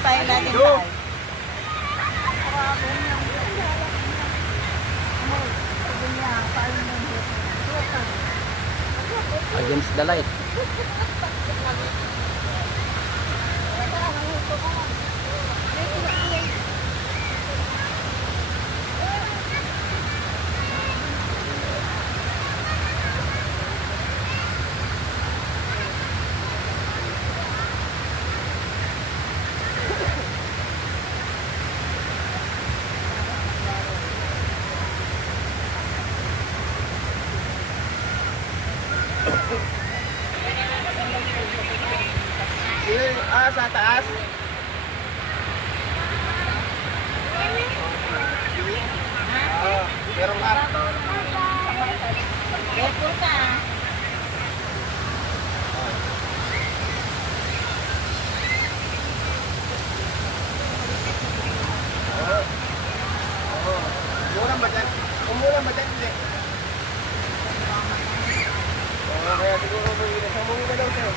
tayo natin tayo. Against the light. Sa taas. Meron ka. Careful ka. Mura ba dyan? Mura ba dyan? Kaya siguro isang muli na daw sa'yo.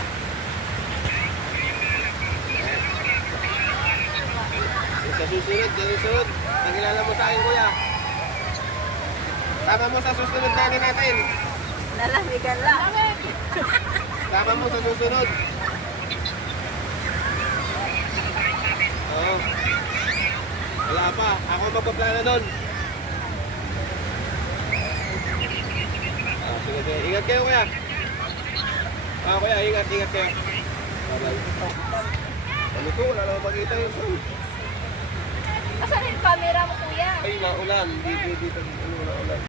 Sa susunod. Nakilala mo sa akin, kuya. Tama mo sa susunod na natin. Nalamigan lang. Tama mo sa susunod. Oo. Wala pa. Ako magpaplano doon. Sige. Ingat kayo, kuya. Kuya, ingat kayo. Ano to? Wala naman makita yun. Asan yung camera mo, kuya? Ay, naulan. Dito. Naulan.